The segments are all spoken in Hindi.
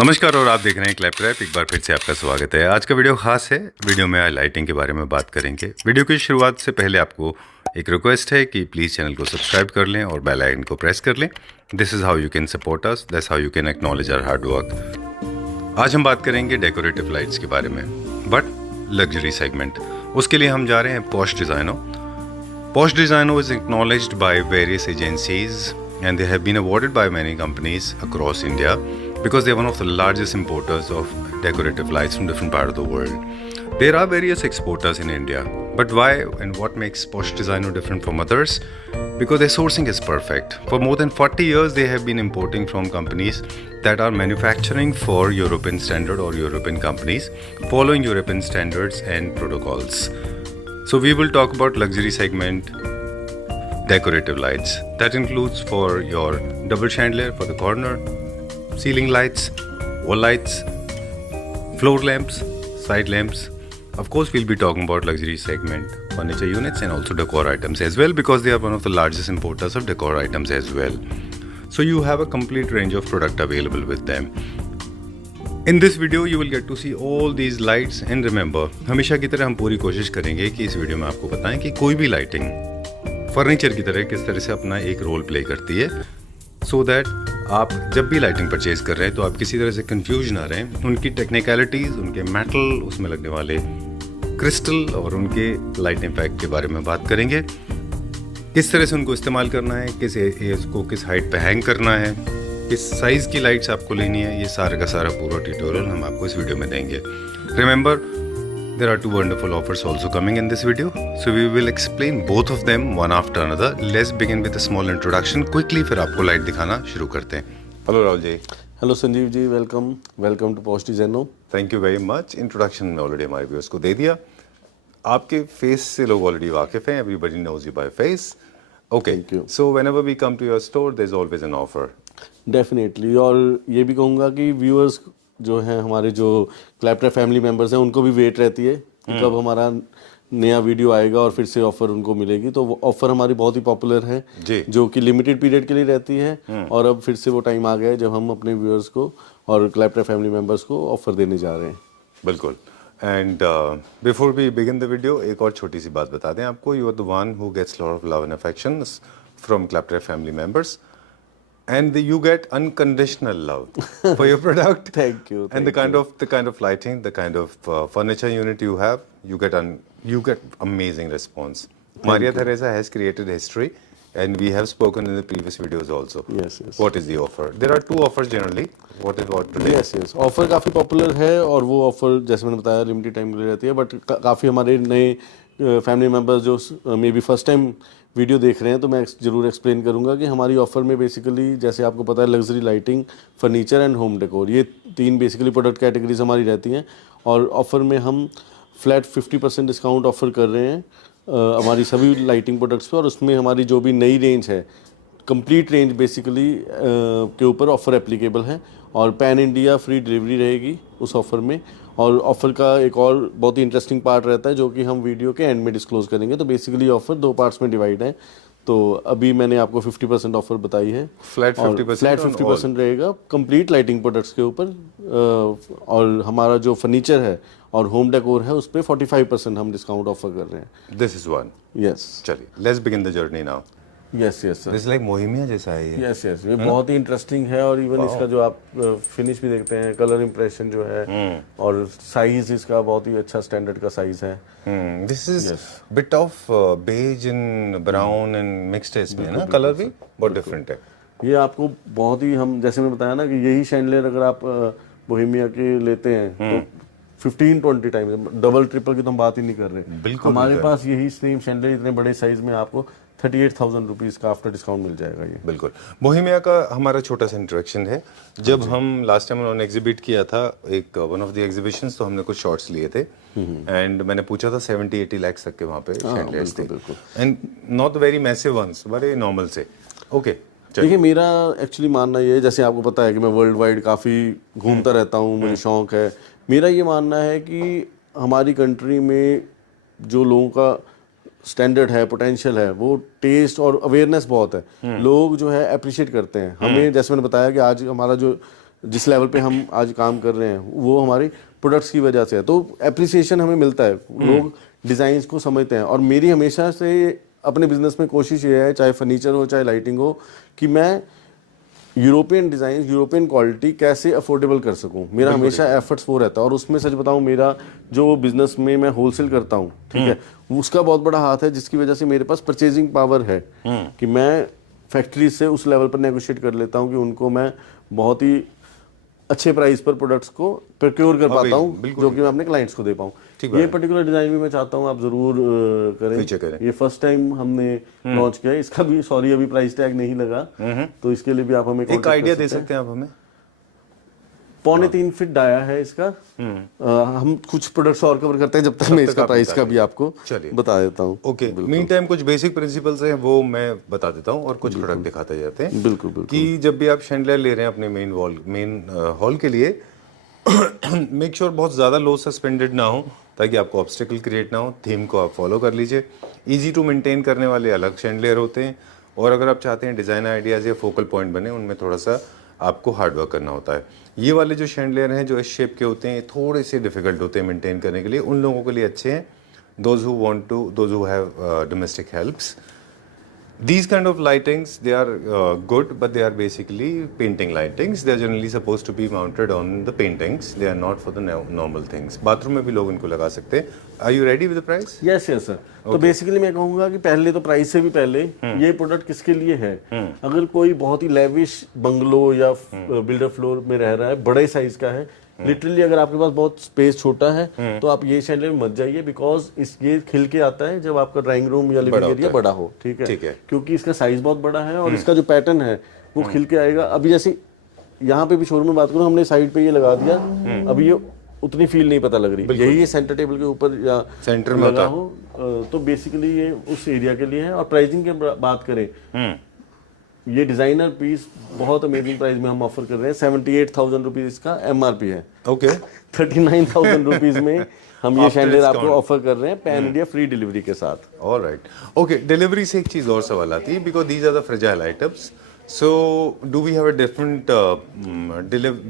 नमस्कार और आप देख रहे हैं क्लैप ट्रैप। एक बार फिर से आपका स्वागत है। आज का वीडियो खास है। वीडियो में लाइटिंग के बारे में बात करेंगे। वीडियो की शुरुआत से पहले आपको एक रिक्वेस्ट है कि प्लीज़ चैनल को सब्सक्राइब कर लें और बेल आइकन को प्रेस कर लें। This is how you can support us, that's how you can acknowledge our hard work. आज हम बात करेंगे डेकोरेटिव लाइट्स के बारे में, बट लग्जरी सेगमेंट। उसके लिए हम जा रहे हैं posh designo. Posh designo is acknowledged by various agencies and they have been awarded by many companies across India because they are one of the largest importers of decorative lights from different parts of the world. There are various exporters in India, but why and what makes Posh Designo different from others? Because their sourcing is perfect. For more than 40 years, they have been importing from companies that are manufacturing for European standard or European companies, following European standards and protocols. So we will talk about luxury segment, decorative lights. That includes for your double chandelier for the corner, ceiling lights, wall lights, floor lamps, side lamps. Of course, we'll be talking about luxury segment, furniture units and also decor items as well, because they are one of the largest importers of decor items as well. So you have a complete range of product available with them. In this video you will get to see all these lights and remember, हमेशा की तरह हम पूरी कोशिश करेंगे कि इस वीडियो में आपको बताएं कि कोई भी लाइटिंग फर्नीचर की तरह किस तरह से अपना एक रोल प्ले करती है, सो दैट आप जब भी लाइटिंग परचेज कर रहे हैं तो आप किसी तरह से कंफ्यूज ना रहें। उनकी टेक्निकलिटीज़, उनके मेटल, उसमें लगने वाले क्रिस्टल और उनके लाइट इम्पैक्ट के बारे में बात करेंगे। किस तरह से उनको इस्तेमाल करना है, किस एज को किस हाइट पे हैंग करना है, किस साइज़ की लाइट्स आपको लेनी है, ये सारा का सारा पूरा ट्यूटोरियल हम आपको इस वीडियो में देंगे। Remember, there are two wonderful offers also coming in this video, so we will explain both of them one after another. Let's begin with a small introduction quickly, फिर आपको लाइट दिखाना शुरू करते हैं। Hello Rahul ji. Hello Sanjeev ji, welcome to Posh Designo. Thank you very much. Introduction में ऑलरेडी हमारे व्यूअर्स को दे दिया। आपके फेस से लोग ऑलरेडी वाकिफ हैं, everybody knows you by face. Okay, so whenever we come to your store there is always an offer. Definitely, और ये भी कहूँगा कि व्यूअर्स जो हैं, हमारे जो क्लैप ट्रैप फैमिली मेंबर्स हैं, उनको भी वेट रहती है कि कब हमारा नया वीडियो आएगा और फिर से ऑफर उनको मिलेगी। तो वो ऑफर हमारी बहुत ही पॉपुलर है जी, जो कि लिमिटेड पीरियड के लिए रहती है। और अब फिर से वो टाइम आ गया है जब हम अपने व्यूअर्स को और क्लैप ट्रैप फैमिली मेंबर्स को ऑफर देने जा रहे हैं। बिल्कुल। And before we begin the video, एक और छोटी सी बात बता दें आपको। You are the one who gets lot of love and affections from Clap Trap family members, and you get unconditional love for your product. Thank you. And the kind of lighting, the kind of furniture unit you have, you get amazing response. Maria Theresa has created history, and we have spoken in the previous videos also. Yes. What is the offer? There are two offers generally. What today? Yes. Offer काफ़ी पॉपुलर है और वो ऑफर जैसे मैंने बताया लिमिटेड टाइम के लिए रहती है, बट काफ़ी हमारे नए फैमिली मेम्बर्स जो may be first time video देख रहे हैं तो मैं ज़रूर एक्सप्लेन करूंगा कि हमारी ऑफ़र में बेसिकली, जैसे आपको पता है, luxury lighting, furniture and home decor, ये तीन बेसिकली प्रोडक्ट कैटेगरीज हमारी रहती हैं। और ऑफ़र में हम फ्लैट 50% डिस्काउंट ऑफ़र कर रहे हैं हमारी सभी लाइटिंग प्रोडक्ट्स पे। और उसमें हमारी जो भी नई रेंज है, कंप्लीट रेंज बेसिकली के ऊपर ऑफ़र एप्लीकेबल है और पैन इंडिया फ्री डिलीवरी रहेगी उस ऑफ़र में। और ऑफ़र का एक और बहुत ही इंटरेस्टिंग पार्ट रहता है जो कि हम वीडियो के एंड में डिस्क्लोज करेंगे। तो बेसिकली ऑफ़र दो पार्ट्स में डिवाइड है। तो अभी मैंने आपको 50% ऑफ़र बताई है। फ्लैट 50% रहेगा कंप्लीट लाइटिंग प्रोडक्ट्स के ऊपर। और हमारा जो फर्नीचर है और होम डेकोर है उस पर 45% हम डिस्काउंट ऑफर कर रहे हैं। This is one. यस, चलिए let's begin the journey now. Yes sir, this like मोहिमिया जैसा है ये। यस ये बहुत ही इंटरेस्टिंग है। और इवन इसका जो आप फिनिश भी देखते हैं, कलर इंप्रेशन जो है, और साइज इसका बहुत ही अच्छा स्टैंडर्ड का साइज है। This is bit of beige in brown and mixed इसमें ना, कलर भी बहुत डिफरेंट है। ये आपको बहुत ही, हम जैसे मैं बताया ना कि यही शैंडलियर अगर आप बोहेमिया के लेते हैं तो 15-20 टाइम्स, डबल ट्रिपल की तो हम बात ही नहीं कर रहे। बिल्कुल, हमारे पास यही सेम शैंडलियर इतने बड़े साइज में आपको 38,000 रुपीज़ का आफ्टर डिस्काउंट मिल जाएगा। ये बिल्कुल बोहेमिया का हमारा छोटा सा इंट्रोडक्शन है। जब हम लास्ट टाइम उन्होंने एग्जिबिट किया था एक वन ऑफ द एग्जीबिशंस, तो हमने कुछ शॉट्स लिए थे एंड मैंने पूछा था 70-80 लाख तक के वहाँ पे शैंडलियर्स थे, and not very massive ones, बड़े नॉर्मल से। ओके, देखिए, मेरा एक्चुअली मानना ये है, जैसे आपको पता है कि मैं वर्ल्ड वाइड काफ़ी घूमता रहता हूँ, मुझे शौक है। मेरा ये मानना है कि हमारी कंट्री में जो लोगों का स्टैंडर्ड है, पोटेंशियल है, वो टेस्ट और अवेयरनेस बहुत है। लोग जो है अप्रिशिएट करते हैं हमें। जैसे मैंने बताया कि आज हमारा जो जिस लेवल पे हम आज काम कर रहे हैं वो हमारे प्रोडक्ट्स की वजह से है। तो एप्रिसिएशन हमें मिलता है, लोग डिज़ाइंस को समझते हैं। और मेरी हमेशा से अपने बिजनेस में कोशिश ये है, चाहे फर्नीचर हो चाहे लाइटिंग हो, कि मैं यूरोपियन डिज़ाइन, यूरोपियन क्वालिटी कैसे अफोर्डेबल कर सकूं। मेरा हमेशा एफर्ट्स वो रहता है। और उसमें सच बताऊं, मेरा जो बिजनेस में मैं होलसेल करता हूं, ठीक है, उसका बहुत बड़ा हाथ है, जिसकी वजह से मेरे पास परचेजिंग पावर है कि मैं फैक्ट्री से उस लेवल पर नेगोशिएट कर लेता हूं कि उनको मैं बहुत ही अच्छे प्राइस पर प्रोडक्ट्स को प्रोक्योर कर पाता हूं, जो कि मैं अपने क्लाइंट्स को दे पाऊं। ये पर्टिकुलर डिज़ाइन भी मैं चाहता हूं आप ज़रूर करें। ये फर्स्ट टाइम हमने लॉन्च किया है। इसका भी सॉरी अभी प्राइस टैग नहीं लगा, तो इसके लिए भी आप हमें एक आइडिया दे सकते हैं आप हमें? 3.25 फीट डाया है इसका। हम कुछ प्रोडक्ट्स और कवर करते हैं जब तक मैं इसका प्राइस का भी आपको बता देता हूँ। ओके, मीन टाइम कुछ बेसिक प्रिंसिपल्स हैं वो मैं बता देता हूँ और कुछ प्रोडक्ट दिखाते जाते हैं। बिल्कुल कि जब भी आप शैंडलियर ले रहे हैं अपने मेन हॉल के लिए, मेक श्योर बहुत ज़्यादा लो सस्पेंडेड ना हो, ताकि आपको ऑब्स्टिकल क्रिएट ना हो। थीम को आप फॉलो कर लीजिए। इजी टू मेंटेन करने वाले अलग शैंडलियर होते हैं, और अगर आप चाहते हैं डिज़ाइन आइडियाज़ या फोकल पॉइंट बने, उनमें थोड़ा सा आपको हार्ड वर्क करना होता है। ये वाले जो शैंडलियर हैं जो इस शेप के होते हैं, ये थोड़े से डिफिकल्ट होते हैं मेंटेन करने के लिए। उन लोगों के लिए अच्छे हैं, those who have domestic helps. These kind of lightings, they are good, but they are basically painting lightings. They are generally supposed to be mounted on the paintings. They are not for the normal things. Bathroom में भी लोग इनको लगा सकते हैं। Are you ready with the price? Yes, yes, sir. तो बेसिकली मैं कहूँगा कि पहले तो प्राइस से भी पहले ये प्रोडक्ट किसके लिए है। अगर कोई बहुत ही लेविश बंगलो या बिल्डर फ्लोर में रह रहा है, बड़े साइज का है, लिटरली अगर आपके पास बहुत स्पेस छोटा है, तो आप ये शैंडलियर मत जाइए, बिकॉज ये खिल के आता है जब आपका ड्राइंग रूम या लिविंग एरिया बड़ा हो। ठीक है, क्योंकि इसका साइज बहुत बड़ा है और इसका जो पैटर्न है वो खिल के आएगा। अभी जैसे यहाँ पे भी शोरूम में बात करूँ, हमने साइड पे ये लगा दिया, अभी ये उतनी फील नहीं पता लग रही। यही सेंटर टेबल के ऊपर या सेंटर में लगा हो, तो बेसिकली ये उस एरिया के लिए है। और प्राइसिंग की बात करें, ये डिजाइनर पीस बहुत अमेजिंग प्राइस में हम ऑफर कर रहे हैं। 78,000 रुपीज इसका MRP है। ओके, 39,000 रुपीज में हम ये शैंडलियर आपको ऑफर कर रहे हैं, पैन इंडिया फ्री डिलीवरी के साथ। Alright, okay. डिलीवरी से एक चीज और सवाल आती है, because these are the fragile items, so do we have a different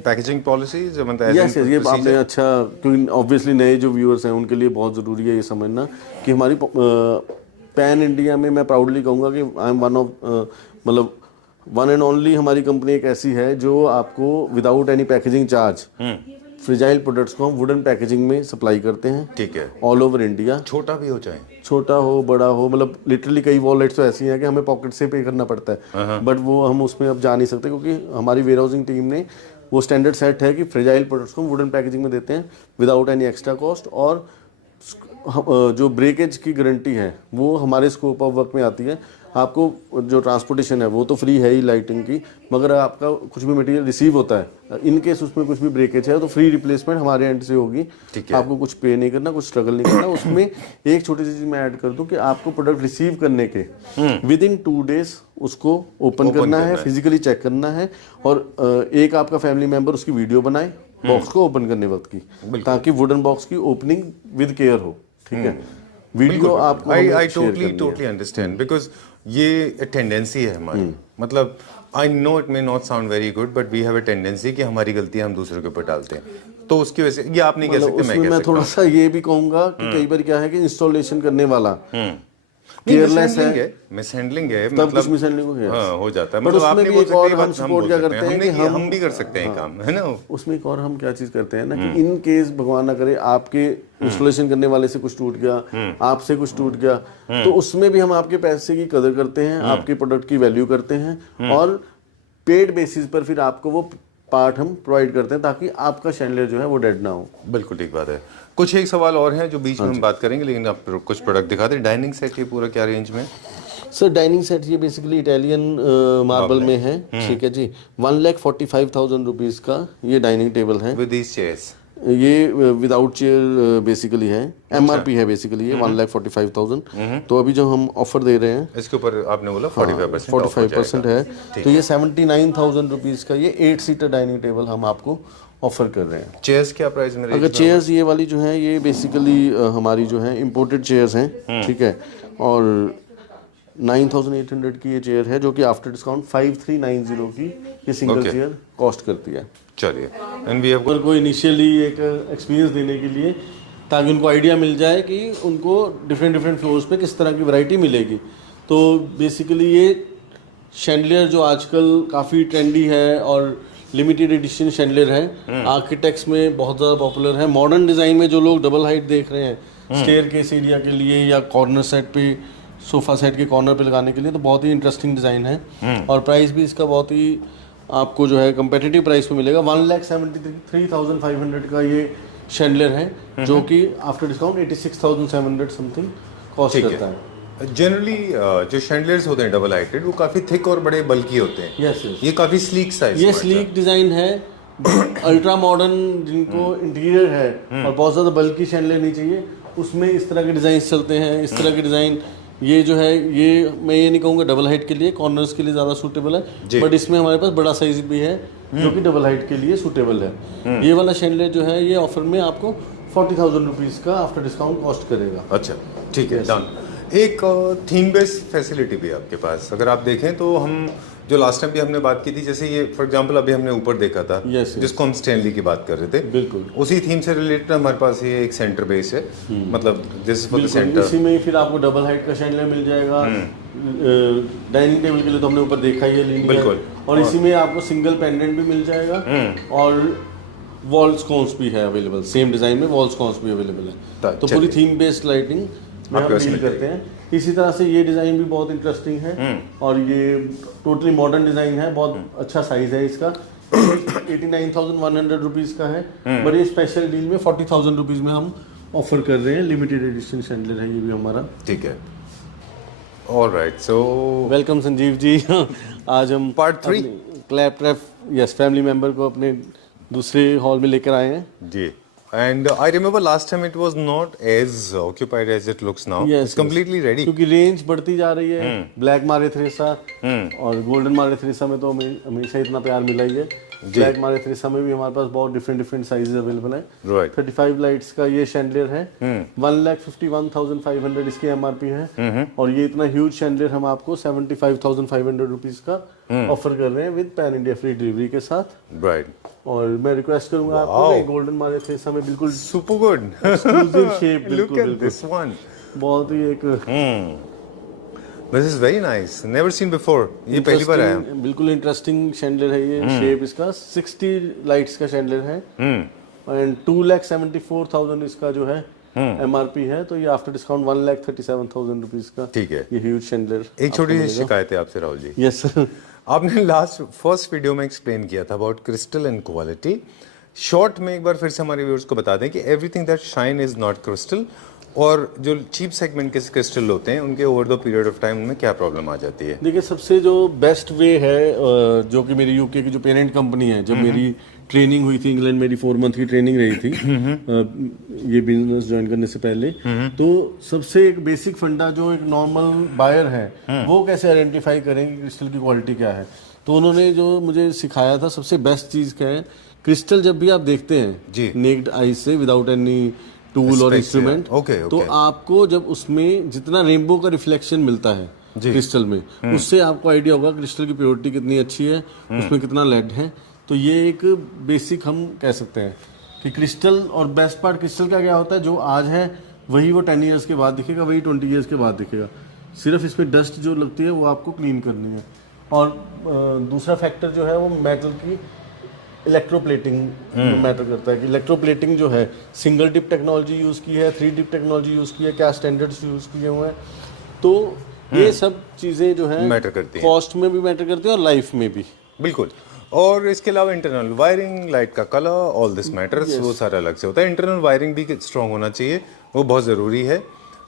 packaging policies? Yes, ये आपने अच्छा, क्योंकि ऑब्वियसली नए जो व्यूअर्स हैं उनके लिए बहुत जरूरी है ये समझना कि हमारी पैन इंडिया में मैं प्राउडली कहूँगा कि आई एम वन ऑफ, मतलब वन एंड ओनली हमारी कंपनी एक ऐसी है जो आपको without any packaging charge fragile products को हम वुडन पैकेजिंग में सप्लाई करते हैं। ठीक है, ऑल ओवर इंडिया, छोटा भी हो चाहे छोटा हो बड़ा हो, मतलब लिटरली कई वॉलेट्स तो ऐसी हैं कि हमें पॉकेट से पे करना पड़ता है, बट वो हम उसमें अब जा नहीं सकते, क्योंकि हमारी वेयर हाउसिंग टीम ने वो स्टैंडर्ड सेट है कि फ्रेजाइल प्रोडक्ट्स को वुडन पैकेजिंग में देते हैं विदाउट एनी एक्स्ट्रा कॉस्ट। और जो ब्रेकेज की गारंटी है वो हमारे स्कोप ऑफ वर्क में आती है। आपको जो ट्रांसपोर्टेशन है वो तो फ्री है ही लाइटिंग की, मगर आपका कुछ भी मटेरियल रिसीव होता है, इन केस उसमें कुछ भी ब्रेकेज है तो फ्री रिप्लेसमेंट हमारे एंड से होगी। आपको कुछ पे नहीं करना, कुछ स्ट्रगल नहीं करना। उसमें एक छोटी सी चीज मैं ऐड कर दूं कि आपको प्रोडक्ट रिसीव करने के विद इन 2 days उसको ओपन करना है, फिजिकली चेक करना है, और एक आपका फैमिली मेंबर उसकी वीडियो बनाए बॉक्स को ओपन करने वक्त की, ताकि वुडन बॉक्स की ओपनिंग विद केयर हो। ठीक है, वीडियो आपको आई टोटली अंडरस्टैंड, बिकॉज ये टेंडेंसी है हमारी, मतलब I know it may not sound very good, but we have a tendency कि हमारी गलतियां हम दूसरों के ऊपर डालते हैं, तो उसकी वजह से ये आप नहीं कह सकते, मैं कह सकता हूं। थोड़ा सा ये भी कहूंगा कि कई बार क्या है कि इंस्टॉलेशन करने वाला केयरलेस है, मिसहैंडलिंग है, तब कुछ मिसहैंडलिंग हो जाता है। मतलब आप नहीं बोल सकते, हम सपोर्ट क्या करते हैं कि हम भी कर सकते हैं काम, है ना। उसमें एक और हम क्या चीज करते हैं ना कि इन केस भगवान ना करे आपके इंस्टॉलेशन करने वाले से कुछ टूट गया, आपसे कुछ टूट गया, तो उसमें भी हम आपके पैसे की कदर करते हैं, आपके प्रोडक्ट की वैल्यू करते हैं, और पेड बेसिस पर फिर आपको वो पार्ट हम प्रोवाइड करते हैं, ताकि आपका शैंडलियर जो है वो डेड ना हो। बिल्कुल ठीक बात है। कुछ एक सवाल और हैं जो बीच में हम बात करेंगे, लेकिन आप कुछ प्रोडक्ट दिखा दें। डाइनिंग सेट ये पूरा क्या रेंज में? सर डाइनिंग सेट ये बेसिकली इटालियन मार्बल में है। ठीक है जी, 1,45,000 रुपीज का ये डाइनिंग टेबल है विद दीस चेयर्स। ये विदाउट चेयर बेसिकली है, MRP है बेसिकली ये 1,45,000। तो अभी जो हम ऑफर दे रहे हैं इसके ऊपर आपने बोला 45% है, तो ये 79,000 रुपीज का ये 8 सीटर डाइनिंग टेबल हम आपको ऑफर कर रहे हैं। चेयर्स क्या प्राइस में? अगर चेयर्स ये वाली जो है ये बेसिकली हमारी जो है इम्पोर्टेड चेयर्स हैं। ठीक है, और 9,800 की ये चेयर है, जो कि आफ्टर डिस्काउंट 5,390 की ये सिंगल चेयर कॉस्ट करती है। चलिए एंड वी हैव को इनिशियली एक एक्सपीरियंस देने के लिए, ताकि उनको आइडिया मिल जाए कि उनको डिफरेंट डिफरेंट फ्लोर्स पे किस तरह की वैरायटी मिलेगी। तो बेसिकली ये शैंडलियर जो आजकल काफ़ी ट्रेंडी है और लिमिटेड एडिशन शैंडलियर है, आर्किटेक्ट्स में बहुत ज़्यादा पॉपुलर है। मॉडर्न डिज़ाइन में जो लोग डबल हाइट देख रहे हैं स्टेयर केस एरिया के लिए या कॉर्नर सेट पे, सोफ़ा सेट के कॉर्नर पे लगाने के लिए, तो बहुत ही इंटरेस्टिंग डिज़ाइन है। और प्राइस भी इसका बहुत ही आपको जो है कंपेटिटिव प्राइस पे मिलेगा। 1,73,500 का ये शैंडलियर है, जो कि आफ्टर डिस्काउंट 86,700 समथिंग कॉस्ट करता है। जनरली जो शैंडलियर्स होते हैं डबल हाइटेड, वो काफ़ी थिक और बड़े बल्की होते हैं। यस ये काफ़ी स्लीक साइज, ये स्लीक डिज़ाइन है, अल्ट्रा मॉडर्न जिनको इंटीरियर है और बहुत ज़्यादा बल्कि शैंडलियर नहीं चाहिए, उसमें इस तरह के डिज़ाइन चलते हैं। इस तरह के डिज़ाइन ये जो है, ये मैं ये नहीं कहूँगा डबल हाइट के लिए, कॉर्नर्स के लिए ज़्यादा सूटेबल है, बट इसमें हमारे पास बड़ा साइज भी है जो कि डबल हाइट के लिए सूटेबल है। ये वाला शैंडलियर जो है, ये ऑफर में आपको 40,000 रुपीज़ का आफ्टर डिस्काउंट कॉस्ट करेगा। अच्छा ठीक है, डन। एक थीम बेस्ड फैसिलिटी भी है आपके पास। अगर आप देखें तो हम जो लास्ट टाइम भी हमने बात की थी, जैसे ये फॉर एग्जांपल अभी हमने ऊपर देखा था, जिसको हम स्टैनली की बात कर रहे थे, बिल्कुल उसी थीम से रिलेटेड हमारे पास ये एक सेंटर बेस है, मतलब this is for the centre. इसी में ही फिर आपको डबल हाइट का शैंडलियर मिल जाएगा। डाइनिंग टेबल के लिए तो हमने ऊपर देखा ही है, बिल्कुल। और इसी में आपको सिंगल पेंडेंट भी मिल जाएगा और वॉल स्कोन्स भी है अवेलेबल। सेम डिजाइन में वॉल स्कोन्स भी अवेलेबल है। तो पूरी थीम बेस्ड लाइटिंग में हम डील करते हैं। इसी तरह से ये डिज़ाइन भी बहुत इंटरेस्टिंग है और ये टोटली मॉडर्न डिज़ाइन है। बहुत अच्छा साइज है इसका। 89,100 रुपीज़ का है, बट ये स्पेशल डील में 40,000 रुपीज़ में हम ऑफर कर रहे हैं। लिमिटेड एडिशन शैंडलियर है ये भी हमारा। ठीक है, alright. So welcome Sanjeev ji. आज हम part 3 clap trap yes family member को अपने दूसरे हॉल में लेकर आए हैं जी। And I remember last time it was not as occupied as it looks now. Yes, it's completely ready. क्योंकि रेंज बढ़ती जा रही है। ब्लैक मारे थ्रेसा और गोल्डन मारे थ्रेसा में तो हमें हमेशा इतना प्यार मिला ही है। ब्लैक मारे थ्रेसा में भी हमारे पास बहुत डिफरेंट साइजेस अवेलेबल है। Right. 35 लाइट्स का ये शैंडलियर है। 1,51,500 इसकी एमआरपी है और ये इतना ह्यूज शैंडलियर हम आपको 75,500 रुपीज का ऑफर कर रहे हैं with pan India free delivery के साथ। Right. और मैं रिक्वेस्ट करूंगा आपको गोल्डन मारे थ्रेसा में बिल्कुल super good exclusive shape, look at this one, बहुत ही एक this is very nice, never seen before, ये पहली बार आया। बिल्कुल इंटरेस्टिंग शैंडलियर है ये। शेप इसका 60 लाइट्स का शैंडलियर है एंड 2,74,000 इसका जो है एमआरपी है। तो ये आफ्टर डिस्काउंट 1,37,000 रुपीज का। ठीक है, ये ह्यूज शैंडलियर। एक छोटी सी शिकायत है आपसे राहुल जी। Yes sir. आपने फर्स्ट वीडियो में एक्सप्लेन किया था about crystal and quality. Short में एक बार फिर से हमारे व्यूअर्स को बता दें कि everything that shine is not crystal, और जो चीप सेगमेंट के क्रिस्टल होते हैं उनके over the period of time उनमें क्या प्रॉब्लम आ जाती है? देखिए, सबसे जो बेस्ट वे है, जो कि मेरी यूके की जो पेरेंट कंपनी है, जब मेरी ट्रेनिंग हुई थी इंग्लैंड, मेरी 4 मंथ की ट्रेनिंग रही थी ये बिजनेस ज्वाइन करने से पहले, तो सबसे एक बेसिक फंडा जो एक नॉर्मल बायर है वो कैसे आइडेंटिफाई करें कि क्रिस्टल की क्वालिटी क्या है, तो उन्होंने जो मुझे सिखाया था सबसे बेस्ट चीज़ क्या है, क्रिस्टल जब भी आप देखते हैं नेक्ड आई से विदाउट एनी टूल और इंस्ट्रूमेंट, तो आपको जब उसमें जितना रेनबो का रिफ्लेक्शन मिलता है क्रिस्टल में, उससे आपको आइडिया होगा क्रिस्टल की प्योरिटी कितनी अच्छी है, उसमें कितना लेड है। तो ये एक बेसिक हम कह सकते हैं कि क्रिस्टल, और बेस्ट पार्ट क्रिस्टल का क्या होता है, जो आज है वही वो 10 ईयर्स के बाद दिखेगा, वही 20 ईयर्स के बाद दिखेगा। सिर्फ इसमें डस्ट जो लगती है वो आपको क्लीन करनी है। और दूसरा फैक्टर जो है वो मेटल की इलेक्ट्रोप्लेटिंग मैटर करता है कि इलेक्ट्रोप्लेटिंग जो है सिंगल डिप टेक्नोलॉजी यूज़ की है, 3 डिप टेक्नोलॉजी यूज़ की है, क्या स्टैंडर्ड्स यूज़ किए हुए हैं। तो ये सब चीज़ें जो है मैटर करती हैं, कॉस्ट में भी मैटर करती है और लाइफ में भी। बिल्कुल। और इसके अलावा इंटरनल वायरिंग, लाइट का कलर, ऑल दिस मैटर्स, वो सारा अलग से होता है। इंटरनल वायरिंग भी स्ट्रॉन्ग होना चाहिए, वो बहुत ज़रूरी है।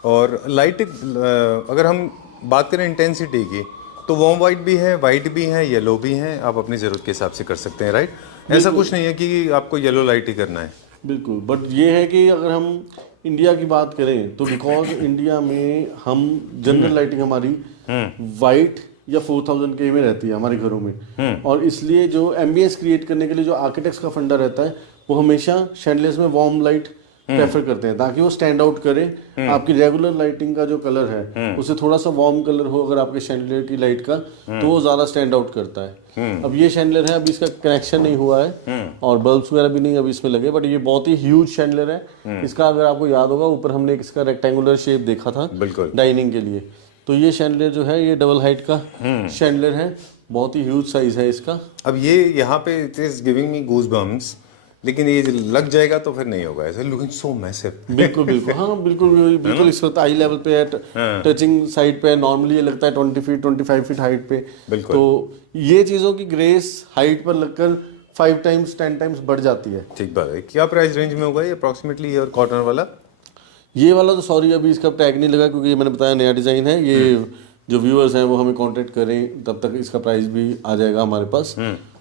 और लाइट, अगर हम बात करें इंटेंसिटी की, तो वार्म वाइट भी है, वाइट भी है, येलो भी है, आप अपनी ज़रूरत के हिसाब से कर सकते हैं, राइट? ऐसा कुछ नहीं है कि आपको येलो लाइट ही करना है। बिल्कुल, बट ये है कि अगर हम इंडिया की बात करें तो बिकॉज इंडिया में हम जनरल लाइटिंग हमारी वाइट या 4000 के में रहती है हमारे घरों में, और इसलिए जो एम्बियंस क्रिएट करने के लिए जो आर्किटेक्ट्स का फंडा रहता है वो हमेशा शैंडलियर्स में वार्म लाइट प्रेफर करते हैं ताकि वो स्टैंड आउट करे। आपकी रेगुलर लाइटिंग का जो कलर है उससे थोड़ा सा वार्म कलर हो अगर आपके शैंडलियर की लाइट का, तो वो ज्यादा स्टैंड आउट करता है। अब ये शैंडलियर है, अभी इसका कनेक्शन नहीं हुआ है और बल्ब्स वगैरह भी नहीं अभी इसमें लगे, बट ये बहुत ही ह्यूज शैंडलियर है। इसका अगर आपको याद होगा ऊपर हमने इसका रेक्टेंगुलर शेप देखा था बिल्कुल डाइनिंग के लिए, तो ये शैंडलियर जो है ये डबल हाइट का शैंडलियर है, बहुत ही ह्यूज साइज है इसका। अब ये यहाँ पे it is giving me goosebumps, लेकिन ये लग जाएगा तो फिर नहीं होगा, ऐसे लुकिंग सो मैसिव। बिल्कुल बिल्कुल, हाँ बिल्कुल बिल्कुल, इस वक्त आई लेवल पे है, टचिंग साइड पे है। नॉर्मली ये लगता है 20 फीट 25 फीट हाइट पे, बिल्कुल। तो ये चीज़ों की ग्रेस हाइट पर लगकर 5 टाइम्स 10 टाइम्स बढ़ जाती है। ठीक बात है। क्या प्राइस रेंज में होगा ये अप्रॉक्सीमेटली, और कॉर्नर वाला? ये वाला तो सॉरी अभी इसका टैग नहीं लगा क्योंकि ये मैंने बताया नया डिज़ाइन है। ये जो व्यूअर्स हैं वो हमें कांटेक्ट करें तब तक इसका प्राइस भी आ जाएगा हमारे पास।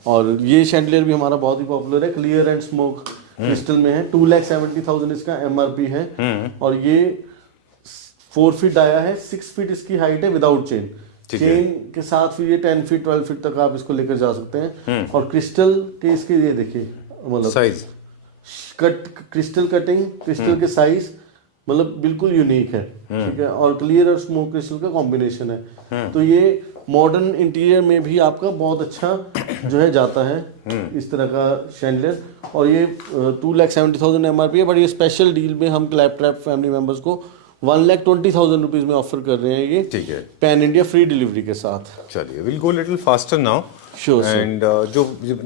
और ये शैंडलियर भी हमारा बहुत ही पॉपुलर है, क्लियर एंड स्मोक क्रिस्टल में है। 2,70,000 इसका MRP है और ये 4 फीट आया है, 6 फीट इसकी हाइट है विदाउट चेन। चेन के साथ फिर ये 10 फीट 12 फीट तक आप इसको लेकर जा सकते हैं। और क्रिस्टल के इसके ये देखिए मतलब साइज, क्रिस्टल कटिंग, क्रिस्टल के साइज मतलब बिल्कुल यूनिक है, ठीक है। और क्लियर और स्मोक क्रिस्टल का कॉम्बिनेशन है, तो ये मॉडर्न इंटीरियर में भी आपका बहुत अच्छा जो है जाता है इस तरह का शैंडलियर। और ये 2,70,000 MRP है, बट ये स्पेशल डील में हम क्लैपट्रैप फैमिली मेंबर्स को 1,20,000 रुपीज में ऑफर कर रहे हैं ये, ठीक है, पैन इंडिया फ्री डिलीवरी के साथ। चलिए will go little faster now. Sure, and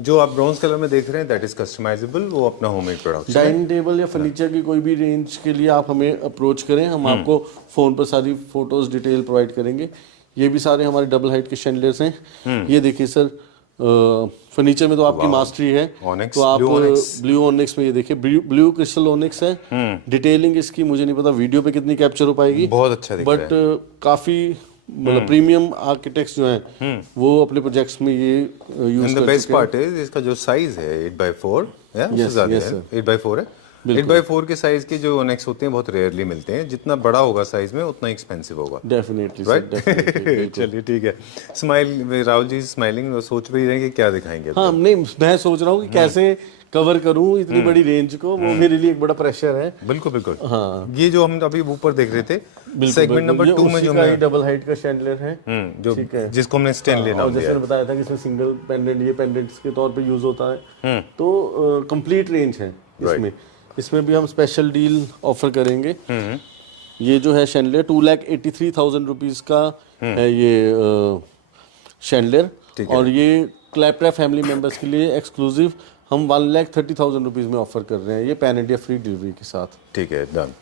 जो आप ब्रॉन्ज कलर में देख रहे हैं दैट इज कस्टमाइजेबल, वो अपना होममेड प्रोडक्ट। डाइनिंग टेबल या फर्नीचर की कोई भी रेंज के लिए आप हमें अप्रोच करें, हम आपको फोन पर सारी फोटोज डिटेल प्रोवाइड करेंगे। ये भी सारे हमारे डबल हाइट के शैंडलियर्स हैं। ये देखिए सर, फर्नीचर में तो आपकी मास्टरी है, Onyx, तो आप Blue Onyx। ब्लू ऑनिक्स में ये देखिए ब्लू क्रिस्टल ऑनिक्स है। डिटेलिंग इसकी मुझे नहीं पता वीडियो पे कितनी कैप्चर हो पाएगी, बहुत अच्छा दिख रहा है। बट काफी मतलब प्रीमियम आर्किटेक्ट्स जो हैं वो अपने प्रोजेक्ट्स में ये use and the best part is इसका जो साइज है 8x4 या उससे ज्यादा है, 8x4 है। 8x4 के साइज के जो ओनेक्स होते हैं बहुत रेयरली मिलते हैं, जितना बड़ा होगा साइज में उतना एक्सपेंसिव होगा। Definitely right. चलिए ठीक है। स्माइल, राहुल जी स्माइलिंग, सोच भी रहे हैं कि क्या दिखाएंगे। हाँ नहीं, मैं सोच रहा हूँ कि कैसे कवर करूँ इतनी बड़ी रेंज को, वो मेरे लिए एक बड़ा प्रेशर है। बिल्कुल बिल्कुल। हाँ, ये जो हम अभी ऊपर देख रहे थे सेगमेंट नंबर 2 में जो हमने डबल हाइट का शैंडलियर है, जो जिसको हमने स्टेनली और नाम जैसे दिया मैंने बताया था कि इसमें सिंगल पेंडेंट, ये पेंडेंट्स के तौर पे यूज होता है, तो कंप्लीट रेंज है इसमें। इसमें भी हम स्पेशल डील ऑफर करेंगे। ये जो है शैंडलियर 2,83,000 रुपीज का है ये शैंडलियर, और ये क्लैपट्रैप फैमिली मेंबर्स के लिए एक्सक्लूसिव हम 1,30,000 रुपीज में ऑफर कर रहे हैं, ये पैन इंडिया फ्री डिलीवरी के साथ। ठीक है, डन।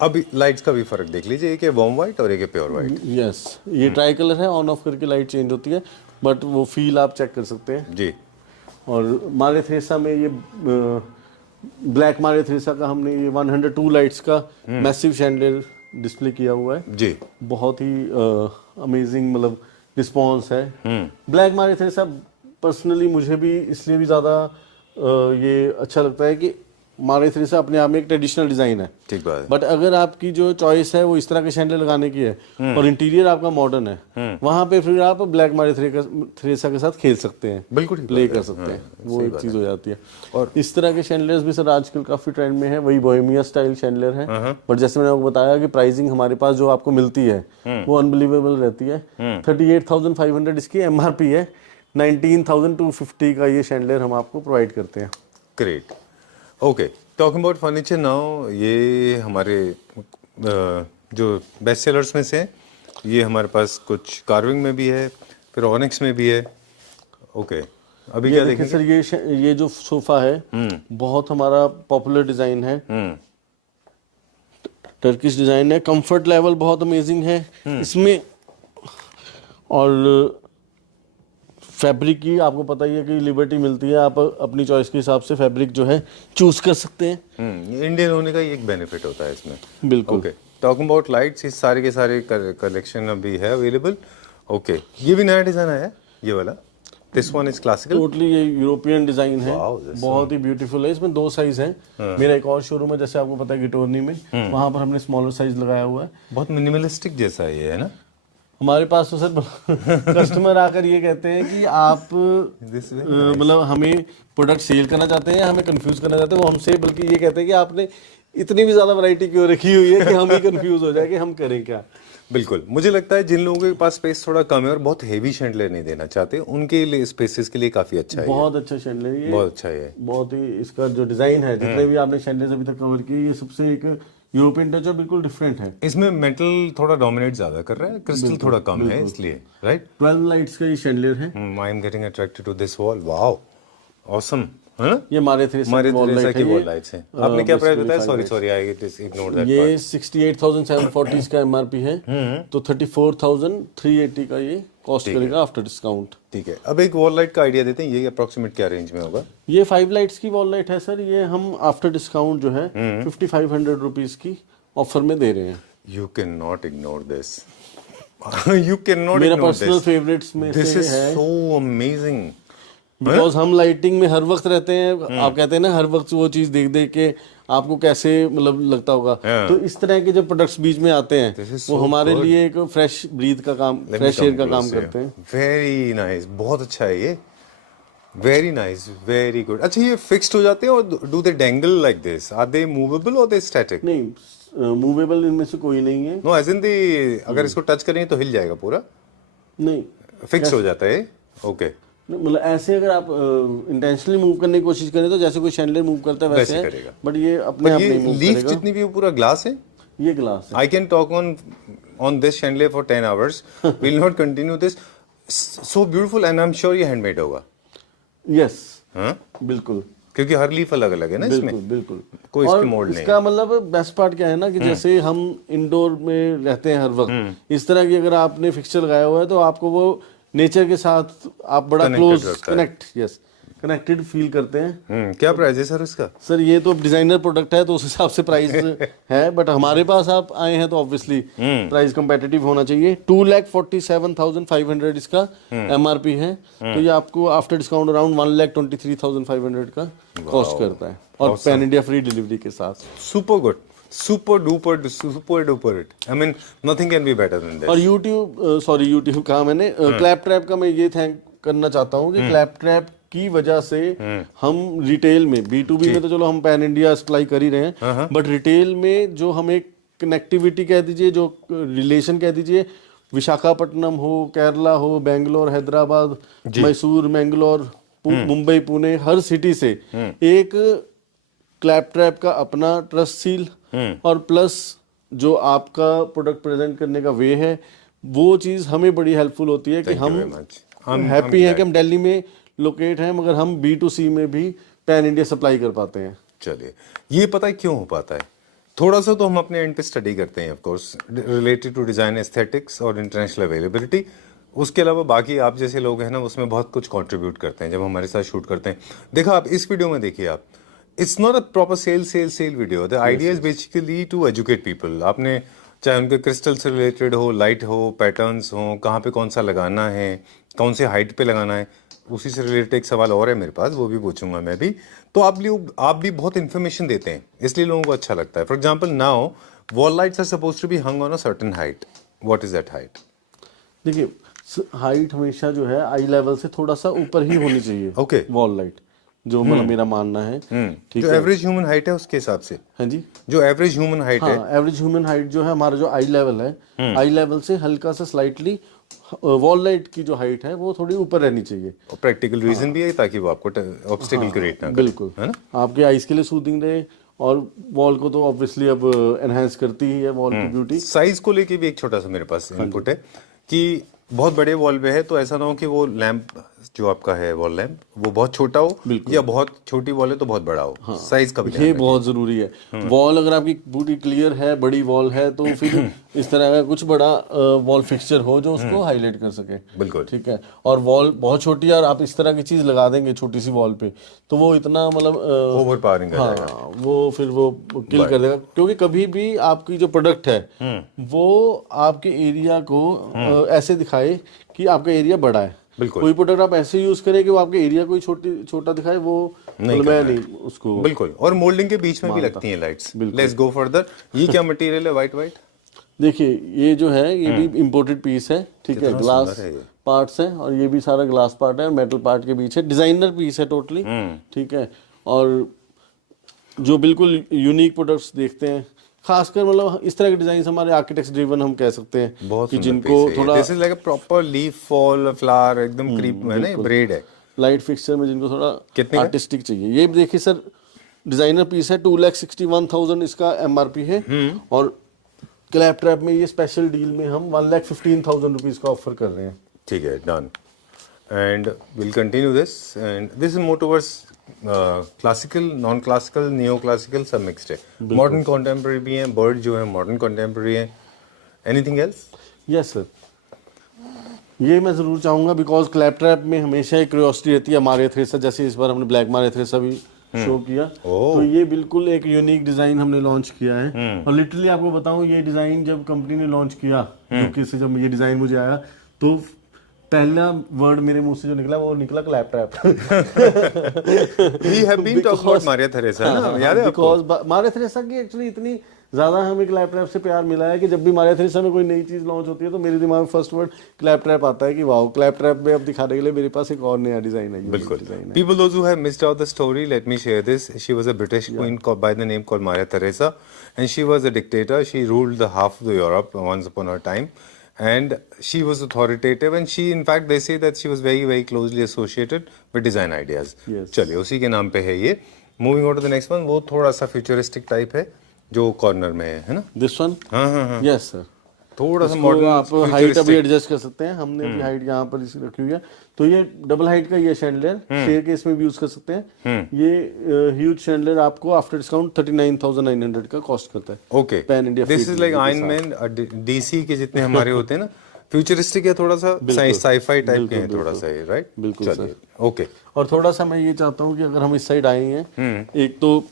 अब लाइट्स का भी फर्क देख लीजिए, एक है वार्म वाइट और एक है प्योर वाइट। यस, ये ट्राई कलर है, ऑन ऑफ करके लाइट चेंज होती है, बट वो फील आप चेक कर सकते हैं जी। और मारे थ्रेसा में ये ब्लैक मारे थ्रेसा का हमने ये 102 लाइट्स का मैसिव शैंडलियर डिस्प्ले किया हुआ है जी। बहुत ही अमेजिंग मतलब रिस्पॉन्स है। ब्लैक मारे थ्रेसा पर्सनली मुझे भी इसलिए भी ज़्यादा ये अच्छा लगता है कि मारे थ्रेसा अपने आप में एक ट्रेडिशनल डिज़ाइन है, ठीक बात है। बट अगर आपकी जो चॉइस है वो इस तरह के शैंडलियर लगाने की है और इंटीरियर आपका मॉडर्न है, वहां पे फिर आप ब्लैक मारे थ्रेसा के साथ खेल सकते हैं, बिल्कुल प्ले कर सकते हैं, वो एक चीज़ हो जाती है। और इस तरह के शैंडलियर्स भी सर आजकल काफ़ी ट्रेंड में है, वही बोहेमिया स्टाइल शैंडलियर है, बट जैसे मैंने आपको बताया कि प्राइसिंग हमारे पास जो आपको मिलती है वो अनबिलीवेबल रहती है। 38,500 इसकी MRP है, 19,250 का ये शैंडलियर हम आपको प्रोवाइड करते हैं। Great. Okay, talking about furniture now, ये हमारे जो बेस्ट सेलर्स में से हैं, ये हमारे पास कुछ कार्विंग में भी है, फिर ऑनिक्स में भी है। ओके, अभी क्या देखें सर, ये जो सोफा है बहुत हमारा पॉपुलर डिजाइन है, टर्किश डिजाइन है, कंफर्ट लेवल बहुत अमेजिंग है इसमें, और फैब्रिक की आपको पता ही है कि लिबर्टी मिलती है, आप अपनी चॉइस के हिसाब से फैब्रिक जो है चूज कर सकते हैं। इंडियन होने का एक बेनिफिट होता है इसमें। बिल्कुल। ओके, टॉकिंग अबाउट लाइट्स, इस सारे के सारे कलेक्शन अभी है अवेलेबल। ओके, ये भी नया डिजाइन आया है, ये वाला, this one is classical. Totally ये यूरोपियन डिजाइन है, Wow, this बहुत ही ब्यूटीफुल है। इसमें 2 साइज है। मेरा एक और शोरूम है जैसे आपको पता है गिटोरनी में, वहां पर हमने स्मॉलर साइज लगाया हुआ है। बहुत मिनिमलिस्टिक जैसा ये है ना। हमारे पास तो सर कस्टमर आकर ये कहते हैं कि आप मतलब हमें प्रोडक्ट सेल करना चाहते हैं, हमें कंफ्यूज करना चाहते हैं। वो हमसे बल्कि ये कहते हैं कि आपने इतनी भी ज्यादा वैरायटी क्यों रखी हुई है कि हम ही कंफ्यूज हो जाए कि हम करें क्या। बिल्कुल, मुझे लगता है जिन लोगों के पास स्पेस थोड़ा कम है और बहुत हेवी शैंडलियर नहीं देना चाहते, उनके लिए स्पेसेस के लिए काफी अच्छा है। बहुत अच्छा शैंडलियर ये, बहुत अच्छा है। बहुत ही इसका जो डिजाइन है, जितने भी आपने शैंडलियर अभी तक कवर किए, ये सबसे एक यूरोपियन टच और बिल्कुल डिफरेंट है। इसमें मेटल थोड़ा डोमिनेट ज्यादा कर रहा है, क्रिस्टल थोड़ा कम है, इसलिए राइट। 12 लाइट्स का ये शैंडलियर है। I am getting attracted to this wall, wow awesome, है ना? ये हमारे वॉल वॉल लाइट्स हैं। आपने क्या प्राइस बताया? Sorry I ignore that. ये 68,740 का एमआरपी है, तो 34,380 का ये कॉस्ट करेगा आफ्टर डिस्काउंट। ठीक है, अब एक वॉल लाइट का आइडिया देते हैं, ये अप्रोक्सीमेट क्या रेंज में होगा? ये 5 लाइट्स की वॉल लाइट है सर। ये हम आफ्टर डिस्काउंट जो है 5,500 रुपीज की ऑफर में दे रहे हैं। You can not ignore this, you can not मेरा इग्नोर पर्सनल फेवरेट्स में दिस से इज है, सो अमेजिंग। बिकॉज हम लाइटिंग में हर वक्त रहते हैं। आप कहते हैं ना हर वक्त वो चीज देख देख के आपको कैसे मतलब लगता होगा, तो इस तरह के जो प्रोडक्ट्स बीच में आते हैं वो हमारे लिए एक फ्रेश ब्रीथ का काम, फ्रेश एयर का काम करते हैं। वेरी नाइस, बहुत अच्छा है ये, वेरी नाइस, वेरी गुड। अच्छा, ये फिक्स्ड हो जाते हैं और do they dangle like this? Are they movable और दे स्टैटिक? नहीं, मूवेबल इनमें से कोई नहीं है। नो एज इन दी, अगर इसको टच करेंगे तो हिल जाएगा पूरा? नहीं, फिक्स हो जाता है, ओके। मतलब ऐसे अगर आप इंटेंशनली मूव करने की कोशिश करें तो जैसे कोई शैंडलियर मूव करता है वैसे है, बट ये अपने आप नहीं मूव लीफ करेगा। जितनी भी वो पूरा ग्लास है, ये ग्लास है। I can talk on this chandelier for 10 hours, will not continue this. So beautiful, and I am sure ये हैंडमेड होगा। यस, हाँ, बिल्कुल, क्योंकि हर लीफ अलग अलग है ना इसमें, बिल्कुल बिल्कुल। कोई और इसकी मोल्ड नहीं। इसका मतलब बेस्ट पार्ट क्या है ना कि जैसे हम इंडोर में रहते हैं हर वक्त, इस तरह की अगर आपने फिक्सचर लगाया हुआ है तो आपको वो नेचर के साथ आप बड़ा क्लोज कनेक्टेड फील करते हैं। क्या प्राइस है सर इसका? सर ये तो डिजाइनर प्रोडक्ट है तो उस हिसाब से प्राइस है, बट हमारे पास आप आए हैं तो ऑब्वियसली प्राइस कंपेटिटिव होना चाहिए। 2,47,500 इसका एमआरपी है, तो ये आपको आफ्टर डिस्काउंट अराउंड 1,23,500 का कॉस्ट करता है, और पैन इंडिया फ्री डिलीवरी के साथ। Super good, super duper it. I mean, nothing can be better than this. और यूट्यूब कहा मैंने, क्लैप ट्रैप का मैं ये थैंक करना चाहता हूँ कि क्लैप ट्रैप की वजह से हम रिटेल में, B2B में तो चलो हम पैन इंडिया सप्लाई कर ही रहे हैं, बट रिटेल में जो हमें कनेक्टिविटी कह दीजिए, जो रिलेशन कह दीजिए, विशाखापट्टनम हो, केरला हो, बेंगलोर, हैदराबाद, मैसूर, मैंगलोर, मुंबई, पुणे, हर सिटी से एक क्लैप ट्रैप का अपना ट्रस्ट सील और प्लस जो आपका प्रोडक्ट प्रेजेंट करने का वे है, वो चीज़ हमें बड़ी हेल्पफुल होती है कि हम हैप्पी हैं कि हम दिल्ली में लोकेट हैं, मगर हम B2C में भी पैन इंडिया सप्लाई कर पाते हैं। चलिए, ये पता है क्यों हो पाता है? थोड़ा सा तो हम अपने एंड पे स्टडी करते हैं, of course related to design aesthetics और इंटरनेशनल अवेलेबिलिटी। उसके अलावा बाकी आप जैसे लोग हैं ना, उसमें बहुत कुछ कंट्रीब्यूट करते हैं जब हमारे साथ शूट करते हैं। देखा आप इस वीडियो में, देखिए आप, it's not a proper sale video. The idea is basically to educate people. आपने चाहे उनके क्रिस्टल से रिलेटेड हो, लाइट हो, पैटर्न्स हो, कहाँ पे कौन सा लगाना है, कौन से हाइट पे लगाना है, उसी से रिलेटेड एक सवाल और है मेरे पास, वो भी पूछूंगा मैं भी। तो आप भी बहुत इन्फॉर्मेशन देते हैं, इसलिए लोगों को अच्छा लगता है। For example now wall lights are suppose to be hung on a certain height. What is that height? देखिए, हाइट हमेशा जो है आई लेवल से थोड़ा सा ऊपर ही होनी चाहिए। ओके, वॉल लाइट जो मतलब मेरा मानना है, ठीक जो है, एवरेज ह्यूमन हाइट है उसके हिसाब से। हाँ जी, जो एवरेज ह्यूमन हाइट है, एवरेज ह्यूमन हाइट जो है हमारा, जो आई लेवल है, आई लेवल से हल्का सा स्लाइटली वॉल लाइट की जो हाइट है वो थोड़ी ऊपर रहनी चाहिए। और प्रैक्टिकल रीजन भी है ताकि वो आपको ऑब्स्टेकल क्रिएट ना करे, बिल्कुल, है ना, आपके आईज के लिए सूदिंग रहे, और वॉल को तो ऑब्वियसली अब एनहांस करती ही है वॉल की ब्यूटी। साइज को लेके भी एक छोटा सा मेरे पास इनपुट है कि बहुत बड़े वॉल पे है तो ऐसा ना हो कि वो लैंप जो आपका है, वॉल लैंप, वो बहुत छोटा हो, या बहुत छोटी वॉल है तो बहुत बड़ा हो। साइज का भी ये बहुत जरूरी है। वॉल अगर आपकी पूरी क्लियर है, बड़ी वॉल है, तो फिर इस तरह का कुछ बड़ा वॉल फिक्सचर हो जो उसको हाईलाइट कर सके। बिल्कुल, ठीक है। और वॉल बहुत छोटी है और आप इस तरह की चीज लगा देंगे छोटी सी वॉल पे, तो वो इतना मतलब ओवर पावरिंग कर जाएगा, वो फिर वो किल कर देगा। क्योंकि कभी भी आपकी जो प्रोडक्ट है वो आपके एरिया को ऐसे दिखाए कि आपका एरिया बड़ा है। कोई प्रोडक्ट आप ऐसे यूज करें कि वो आपके एरिया को छोटा दिखाए, वो नहीं उसको। बिल्कुल, और मोल्डिंग के बीच में भी लगती हैं लाइट्स। Let's go further. ये क्या मटेरियल है? वाइट देखिए ये जो है ये भी इम्पोर्टेड पीस है, ठीक है, कितना ग्लास सुंदर है ये। पार्ट्स हैं और ये भी सारा ग्लास पार्ट है और मेटल पार्ट के बीच है, डिजाइनर पीस है टोटली, ठीक है। और जो बिल्कुल यूनिक प्रोडक्ट्स देखते हैं, खासकर मतलब इस तरह के डिजाइन हमारे आर्किटेक्ट ड्रिवन हम कह सकते हैं बहुत कि सुंदर जिनको पीस है थोड़ा this is like a proper leaf fall flower, एकदम क्रीप है ना, ब्रेड है। लाइट फिक्सचर में जिनको थोड़ा कितने का? आर्टिस्टिक चाहिए। ये देखिए सर, डिजाइनर पीस है, 2,61,000 इसका एमआरपी है। और क्लैप ट्रैप में ये स्पेशल डील में हम 1,15,000 रुपीज का ऑफर कर रहे हैं। ठीक है, done. And will continue this, and this is more towards classical, non classical, neo classical, सब मिक्स्ड है। मॉडर्न कॉन्टेम्पररी भी है, बर्ड जो है मॉडर्न कॉन्टेम्पररी है। Anything else? यस सर, ये मैं ज़रूर चाहूँगा बिकॉज क्लैप ट्रैप में हमेशा एक क्यूरियोसिटी रहती है। मारिया थ्रेसा, जैसे इस बार हमने ब्लैक मारिया थ्रेसा भी शो किया, तो ये बिल्कुल एक यूनिक डिज़ाइन हमने लॉन्च किया है। और लिटरली आपको बताऊँ, ये डिज़ाइन जब कंपनी ने लॉन्च किया यूके से, जब ये डिज़ाइन मुझे आया तो पहला वर्ड मेरे मुंह से जो निकला वो निकला Clap Trap. We have been talk about Maria Theresa ना, याद है आपको? बिकॉज मारिया थ्रेसा की एक्चुअली इतनी ज़्यादा हमें क्लैप ट्रैप से प्यार मिला है कि जब भी मारिया थ्रेसा में कोई नई चीज़ लॉन्च होती है तो मेरे दिमाग में फर्स्ट वर्ड क्लैप ट्रैप आता है कि वाओ, क्लैप ट्रैप में अब दिखाने के लिए मेरे पास एक और नया डिज़ाइन है। बिल्कुल। People those who have missed out the story, let me share this. She was a British queen called by the name called Maria Theresa, and she was a dictator. She ruled the half of the Europe once upon a time, and she was authoritative. And she, in fact, they say that she was very, very closely associated with design ideas. Yes. चलिए उसी के नाम पे है ये। Moving on to the next one, वो थोड़ा सा futuristic type है, जो कॉर्नर में है ना? दिस वन, हाँ। Yes sir. थोड़ा सा इसको मॉडर्न, आप हाइट अभी एडजस्ट कर सकते हैं, हमने अपनी हाइट यहाँ पर इसी रखी हुई है। तो ये डबल हाइट का ये शैंडलियर शेयर केस में भी यूज कर सकते हैं। ये ह्यूज शैंडलियर आपको आफ्टर डिस्काउंट 39,900 का कॉस्ट करता है। Okay, pan India this is like iron man, DC के जितने हमारे होते हैं ना, फ्यूचरिस्टिक है, थोड़ा सा साई-फाई टाइप के हैं, थोड़ा सा ये, राइट? बिल्कुल चलिए, ओके। और थोड़ा सा मैं ये चाहता हूँ कि अगर हम इस साइड आए हैं, एक तो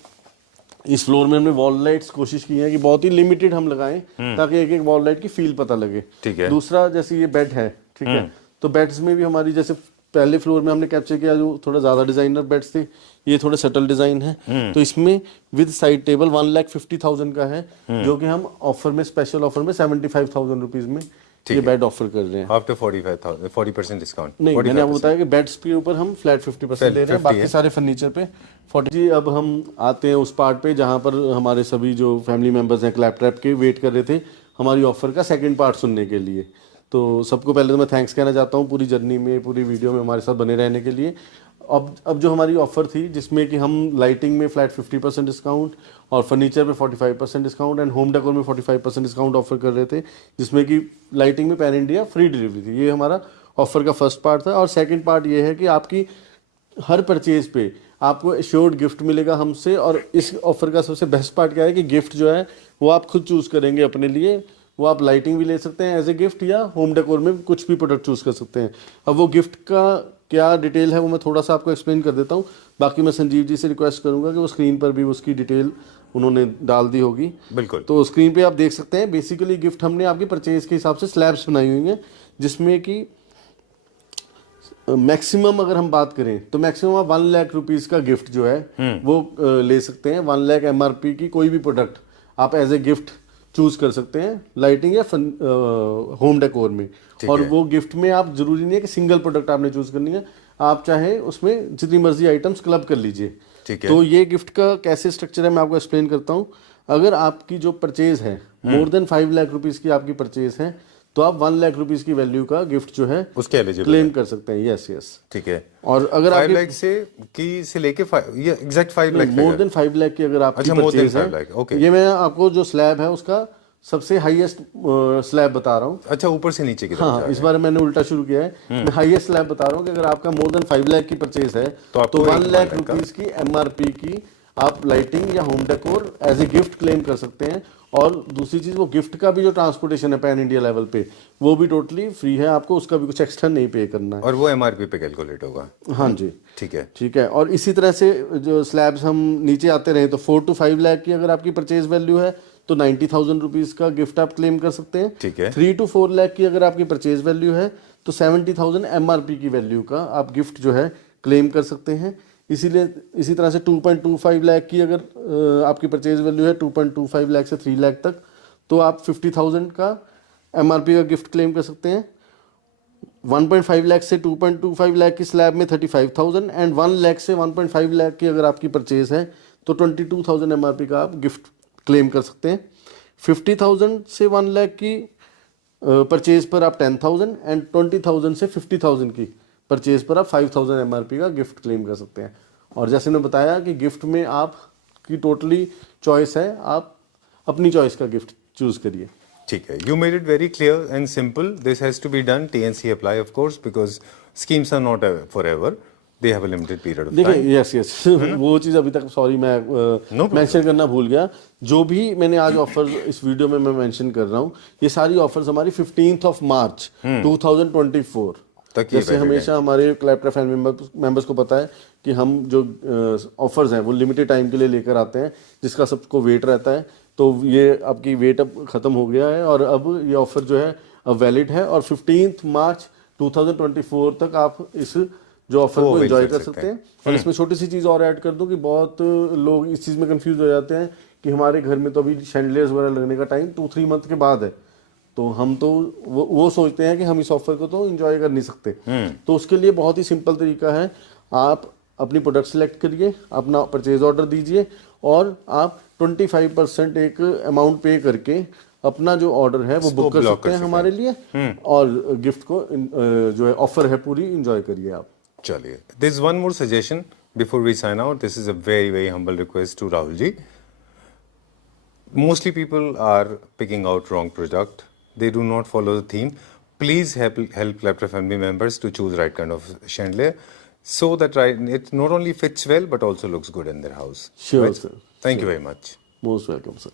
इस फ्लोर में हमने वॉल लाइट्स कोशिश की है कि बहुत ही लिमिटेड हम लगाएं ताकि एक एक वॉल लाइट की फील पता लगे। ठीक है। दूसरा, जैसे ये बेड है, ठीक है, तो बेड्स में भी हमारी जैसे पहले फ्लोर में हमने कैप्चर किया जो थोड़ा ज्यादा डिजाइनर बेड्स थे, ये थोड़े सटल डिजाइन है। तो इसमें विद साइड टेबल 1,50,000 का है, जो कि हम ऑफर में, स्पेशल ऑफर में 75,000 रुपीज में ये बेड ऑफर कर रहे हैं। आफ्टर 45,000 40% डिस्काउंट नहीं, मैंने आपको बताया कि बेड्स के ऊपर हम फ्लैट 50% ले रहे हैं, बाकी सारे फर्नीचर पे 40। जी, अब हम आते हैं उस पार्ट पे जहाँ पर हमारे सभी जो फैमिली मेंबर्स हैं क्लैप ट्रैप के वेट कर रहे थे हमारी ऑफर का सेकंड पार्ट सुनने के लिए। तो सबको पहले तो मैं थैंक्स कहना चाहता हूँ पूरी जर्नी में, पूरी वीडियो में हमारे साथ बने रहने के लिए। अब जो हमारी ऑफर थी जिसमें कि हम लाइटिंग में फ्लैट 50% डिस्काउंट और फर्नीचर पे 45% डिस्काउंट एंड होम डेकोर में 45% डिस्काउंट ऑफर कर रहे थे, जिसमें कि लाइटिंग में पैन इंडिया फ्री डिलीवरी थी। ये हमारा ऑफर का फर्स्ट पार्ट था। और सेकंड पार्ट ये है कि आपकी हर परचेज पे आपको एश्योर्ड गिफ्ट मिलेगा हमसे। और इस ऑफर का सबसे बेस्ट पार्ट क्या है कि गिफ्ट जो है वो आप खुद चूज़ करेंगे अपने लिए। वो आप लाइटिंग भी ले सकते हैं एज ए गिफ्ट या होम डेकोर में कुछ भी प्रोडक्ट चूज़ कर सकते हैं। अब वो गिफ्ट का क्या डिटेल है वो मैं थोड़ा सा आपको एक्सप्लेन कर देता हूँ। बाकी मैं संजीव जी से रिक्वेस्ट करूँगा कि वो स्क्रीन पर भी उसकी डिटेल उन्होंने डाल दी होगी। बिल्कुल। तो स्क्रीन पे आप देख सकते हैं। बेसिकली गिफ्ट हमने आपकी परचेज के हिसाब से स्लैब्स बनाई हुई हैं, जिसमें कि मैक्सिमम अगर हम बात करें तो मैक्सिमम आप 1 लाख रुपीज़ का गिफ्ट जो है वो ले सकते हैं। 1 लाख MRP की कोई भी प्रोडक्ट आप एज ए गिफ्ट चूज कर सकते हैं लाइटिंग या होम डेकोर में। और वो गिफ्ट में आप जरूरी नहीं है कि सिंगल प्रोडक्ट आपने चूज करनी है, आप चाहे उसमें जितनी मर्जी आइटम्स क्लब कर लीजिए। ठीक है। तो ये गिफ्ट का कैसे स्ट्रक्चर है मैं आपको एक्सप्लेन करता हूँ। अगर आपकी जो परचेज है मोर देन 5 लाख रुपीज़ की आपकी परचेज है तो आप 1 लाख रुपीज़ की वैल्यू का गिफ्ट जो है उसके एलिजिबल क्लेम कर सकते हैं। यस यस, ठीक है। और अगर 5 आप लाख से लेके ये exact 5 lakh more than 5 lakh की अगर आपकी अच्छा, more than परचेज 5 लाख, है, okay. ये मैं आपको जो स्लैब है उसका सबसे हाईएस्ट स्लैब बता रहा हूँ। अच्छा, ऊपर से नीचे की तरफ हाँ, इस बार मैंने उल्टा शुरू किया है। मैं हाईएस्ट स्लैब बता रहा हूँ कि अगर आपका मोर देन 5 लाख की परचेज है तो 1 लाख रुपीज की MRP की आप लाइटिंग या home decor as a gift claim कर सकते हैं। और दूसरी चीज, वो गिफ्ट का भी जो ट्रांसपोर्टेशन है पैन इंडिया लेवल पे वो भी टोटली फ्री है, आपको उसका भी कुछ एक्स्ट्रा नहीं पे करना है। और वो MRP पे कैलकुलेट होगा। हाँ जी, ठीक है। ठीक है। और इसी तरह से जो स्लैब्स हम नीचे आते रहे तो 4 to 5 लाख की अगर आपकी परचेज वैल्यू है तो 90,000 रुपीज़ का गिफ्ट आप क्लेम कर सकते हैं। ठीक है। 3 to 4 लाख की अगर आपकी परचेज वैल्यू है तो 70,000 MRP की वैल्यू का आप गिफ्ट जो है क्लेम कर सकते हैं। इसीलिए इसी तरह से 2.25 लाख की अगर आपकी परचेज वैल्यू है 2.25 लाख से 3 लाख तक तो आप 50,000 का MRP का गिफ्ट क्लेम कर सकते हैं। 1.5 लाख से 2.25 लाख की स्लैब में 35,000 एंड 1 लाख से 1.5 लाख की अगर आपकी परचेज है तो 22,000 MRP का आप गिफ्ट क्लेम कर सकते हैं। 50,000 से 1 लाख की परचेज पर आप 10,000 एंड 20,000 से 50,000 की परचेज पर आप 5,000 MRP का गिफ्ट क्लेम कर सकते हैं। और जैसे मैंने बताया कि गिफ्ट में आपकी टोटली चॉइस है, आप अपनी चॉइस का गिफ्ट चूज करिए। ठीक है, you made it very clear and simple. This has to be done, TNC apply of course, because schemes are not forever, they have a limited period of देखिए टाइम. यस वो चीज़ अभी तक सॉरी मैं मेंशन करना भूल गया। जो भी मैंने आज ऑफर इस वीडियो में मैं मेंशन कर रहा हूँ, ये सारी ऑफर्स हमारी 15 मार्च 2024 तक ये जैसे हमेशा हमारे क्लैपटॉप फैमिली मेंबर्स को पता है कि हम जो ऑफर्स हैं वो लिमिटेड टाइम के लिए लेकर आते हैं, जिसका सबको वेट रहता है। तो ये आपकी वेट अब ख़त्म हो गया है और अब ये ऑफर जो है अब वैलिड है और 15 मार्च 2024 तक आप इस जो ऑफर को एंजॉय कर सकते हैं। और इसमें छोटी सी चीज़ और ऐड कर दूं कि बहुत लोग इस चीज़ में कंफ्यूज हो जाते हैं कि हमारे घर में तो अभी शैंडलियर्स वगैरह लगने का टाइम 2-3 मंथ के बाद है, तो हम तो वो सोचते हैं कि हम इस ऑफर को तो एंजॉय कर नहीं सकते। तो उसके लिए बहुत ही सिंपल तरीका है, आप अपनी प्रोडक्ट सेलेक्ट करिए, अपना परचेज ऑर्डर दीजिए और आप 25% एक अमाउंट पे करके अपना जो ऑर्डर है वो बुक कर सकते हैं हमारे लिए और गिफ्ट को जो है ऑफर है पूरी एंजॉय करिए आप। चलिए, this is one more suggestion before we sign out. This is a very very humble request to Rahul ji. Mostly people are picking out wrong product. They do not follow the theme. Please help Claptrap family members to choose right kind of chandelier, so that it not only fits well but also looks good in their house. Sure, Right? sir. Thank you very much. Most welcome, sir.